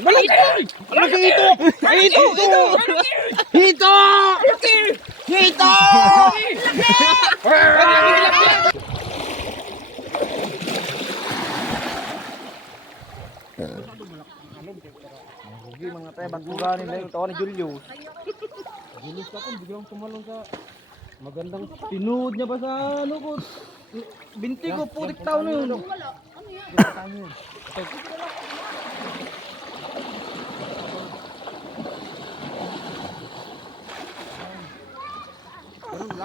Malaki! Malaki ito! Ito! Ito! Ito! Ito! Rugi mga tayo, ba't mo ganin na yung tawa ni Julius? Julius ako, biglang tumalong sa magandang tinuod niya ba sa ano ko? Binti ko, putik tao na yun. Ganun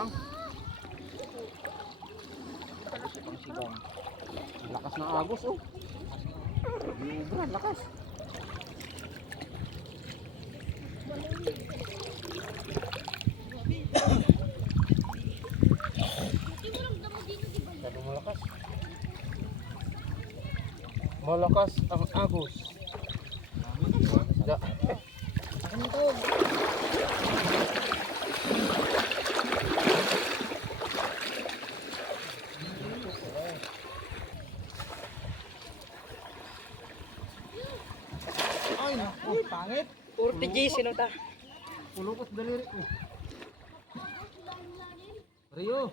lang. Lakas ng agos oh. Ubra, lakas. Malakas. Malakas ang agos. Da. Ay, naku, pangit. 40 G, sino ta? Pulukot daliri ko. Rio,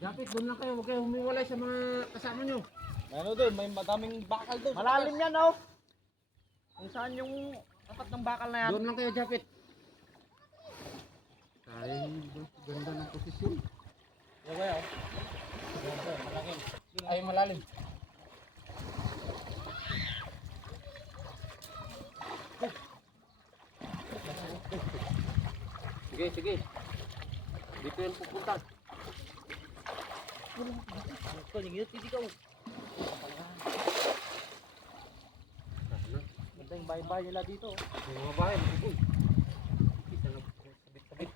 Japit, doon lang kayo. Huwag kayo humiwalay sa mga kasama nyo. Ano doon, may madaming bakal doon. Malalim yan, oh. Kung saan yung tapat ng bakal na yan. Doon lang kayo, Japit. Ay, ganda ng posisyon. Ano ba yan? Malaking. Ay, malalim. Sige, sige. Dito yan pupunta. Ito, yung yun, titigaw. Ganda yung bahay-bahay nila dito. Yung mga bahay, uy. Kita na sabit-sabit.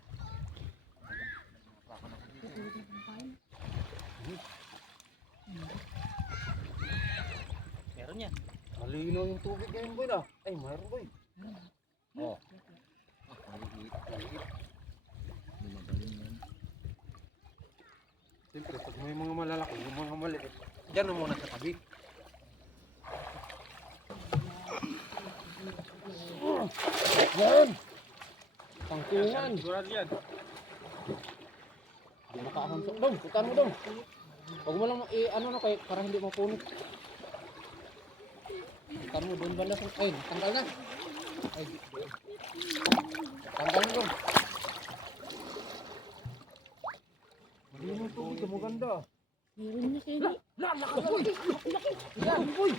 Meron yan. Malinaw yung tubig ngayon, boy na. Ay, mayroon, boy. Oh. Ah, maliit, maliit. Siyempre, pag may mga malalaki, yung mga maliit, dyan na muna sa tabi. Yan! Tangkungan! Sigurado yan. Hindi makahansok dong, putan mo dong. Huwag mo lang i ano na kay para hindi mapunit. Putan mo doon banda sa ay tanggal na. Ay Tanggal mo dong. Mo tubig mo ganda. La, la, lakas boy. Yan, boy.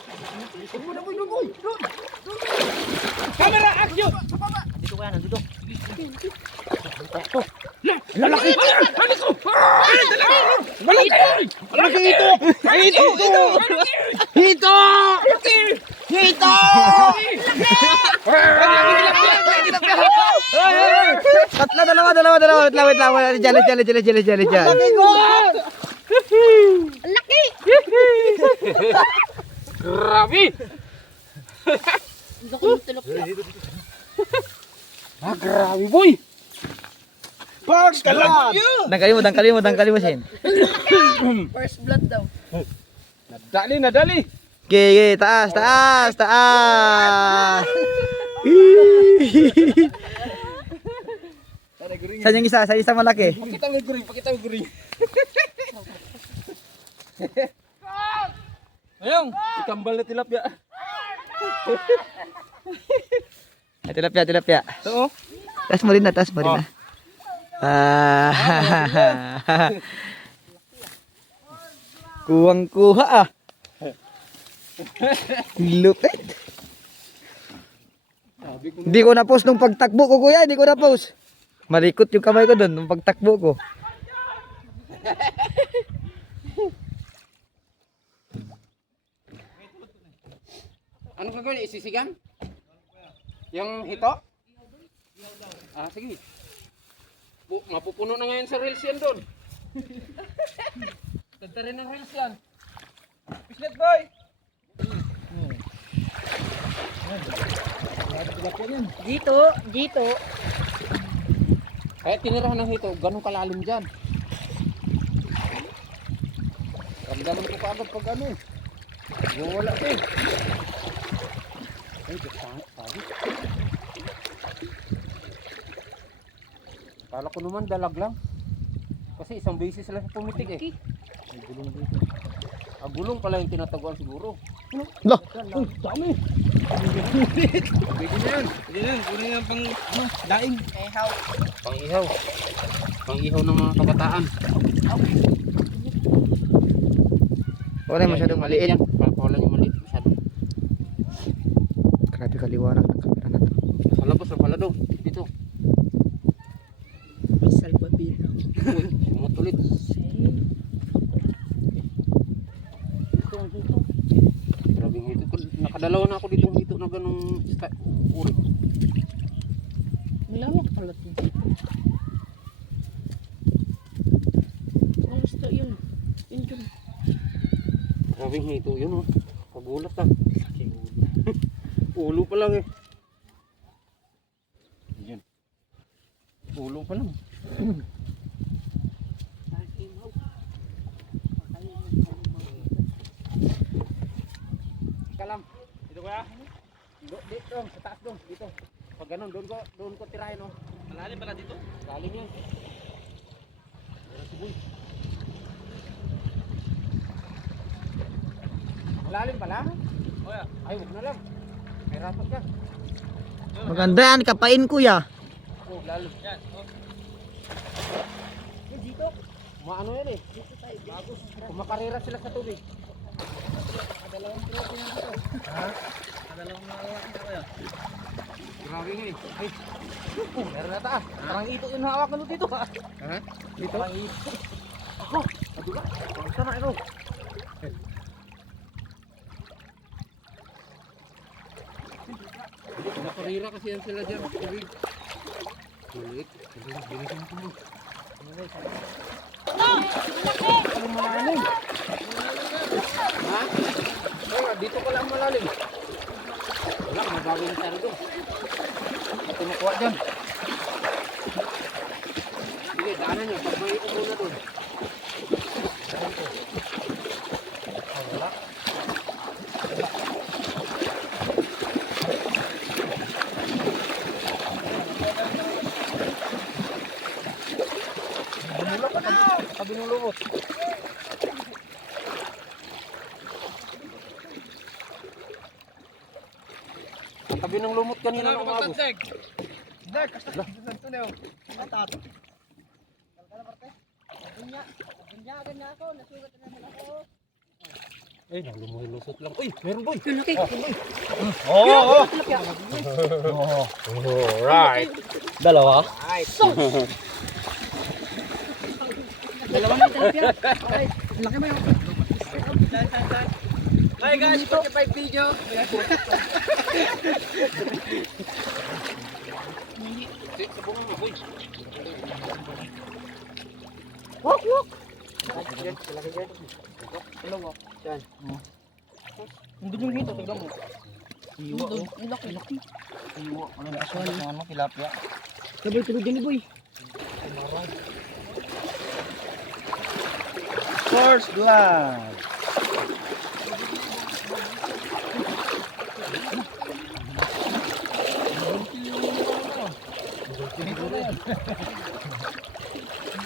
Huwag mo na boy, boy. Doon. Camera, action! Nandito ko yan, nandito. Lalaki! Malaki! Malaki ito! Ito! Ito! Ito! Ito! Tatlo, dalawa, dalawa, dalawa. Wait lang, wait lang. Diyan, diyan, diyan, diyan, diyan, diyan. Grabe! Ah, grabe boy! Pagkalat! Dangkali mo, dangkali mo, dangkali mo, Sin. First blood daw. Nadali, nadali! Okay, okay, taas, taas, taas. Saan yung isa? Sa isang malaki. Pakita mo yung guring, pakita mo yung guring. Ayong. Ikambal na tilapia. Ay, tilapia, tilapia. Oo. Taas mo rin na, taas mo rin na. Ah. Kuwang kuha ah. Lupit. Hindi ko na-post nung pagtakbo ko kuya, hindi ko na-post. Malikot yung kamay ko doon nung pagtakbo ko. Ano gagawin? Isisigan? Yung hito? Ah, sige. Bu mapupuno na ngayon sa reels yan doon. Ganda rin ng reels yan. Pislet boy! Dito, dito. Kaya tinirahan ng hito, ganun kalalim dyan. Ramdaman ko kaagad pag ano eh. Wala eh. Ay, sabi. sabi. Kala ko naman dalag lang. Kasi isang beses lang siya pumitik eh. May gulong dito. Ah, gulong pala yung tinataguan siguro. Lah, Uy, dami! Pwede na yan. Hindi na, puro yan pang ano, daing. Pang ihaw. Pang ihaw ng mga kabataan. wala masyadong maliit. yan. Wala yung maliit masyado. Grabe kaliwanag ng camera na to. Sa daw. Dito. May salbabida. Uy, sumutulit. Dito, dito. Grabe nga ito. Nakadalawa na ako dito dito na ganong uri. Malawak pala ito dito. Ang gusto yun. Yun yun. Grabe nga ito. Yun oh. Pagulat ah. Ulo pa lang eh. Ulo pa lang. Kalam. Dito kaya? Do, dito, dong, sa taas dong, dito. Pag ganun, doon ko, doon ko tirahin oh. Malalim pala dito? Galing yan. Meron si Boy. Malalim pala? Kuya. Ay, huwag na lang. May rapat ka. Maganda yan, kapain kuya. Oh, lalo. Yan. Oh. Yung dito. Maano yan eh. Dito tayo. Bagus. Kumakarera sila sa tubig. Kadalawang trote na dito. Ha? Kadalawang malawak na kuya. Grabe nga eh. Ay. Oh, meron na taas. Parang ito yung hawakan mo dito ha. Ha? Dito? Parang ito. Ako. Maduga. Parang sana ito. Nakarira kasi yan sila dyan. Tubig. Kulit. Bilis, bilis ang tumo. Anong malalim? Ha? Kaya, dito pala ang malalim. Wala, mabawin na tayo doon. Ito makuha dyan. Sige, daanan nyo. Pag may upo na doon. Na. Sabi ng lumot. Ang tabi ng lumot kanina ng umagos. Dek! Dek! Ito na yun. Tato. Eh, nang lumulusot lang. Uy, meron boy. Laki. Oo. Oh, right. Dalawa. Dalawa na tilapia. Okay. Laki mo yun. Hi guys, Spotify video. Walk, walk. Dalawa. Yan. Ang gulo nito, tignan mo. Iwa, oh. Ang laki, laki. Iwa. Ano na aswang ng ano, tilapia. Sabay tulog din ni boy. First blood.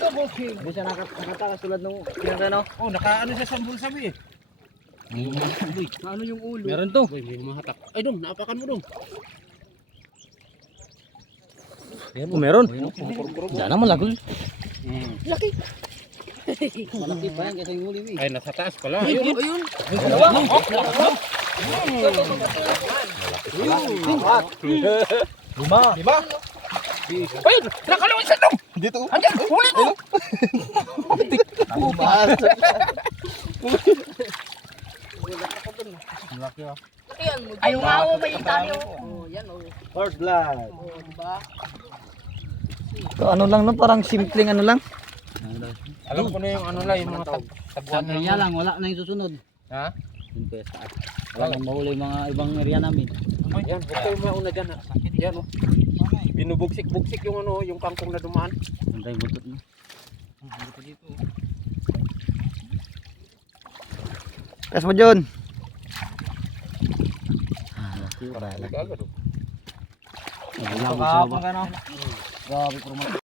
Double kill. Hindi siya nakat nakatakas tulad nung pinagano. Oh, nakaano siya sa bulsabi eh. Boy. Ano yung ulo? Meron to. Boy, may umahatak. Ay, dong, naapakan mo dong. Oh, meron. Kurong-kurong. Diyan naman lagol. Hmm. Laki. Malaki pa yan kasi yung huli. Ay, nasa taas pala. Ayun. Ayun. Lima. Diba? Ay, nakalawin sa dong. Dito. Andiyan, huli mo. Tumas. Laki ah. Ayan mo. Ay, wow, may tayo. Oh, yan oh. First blood. Oh, diba? So, ano lang no, parang simpleng ano lang. Alam ko na yung ano lang, yung mga tag na area lang, wala na yung susunod. Ha? Yung pwes taas. Wala nang mahuli yung mga ibang area namin. Yan, huwag kayo mauna dyan ha. Yan oh. Binubugsik-bugsik yung ano, yung kangkong na dumaan. Ang tayo butot na. Tapos mo John. Para laki. Agad oh. Nagulabog sa Kahapon baba. ka no. Grabe promote.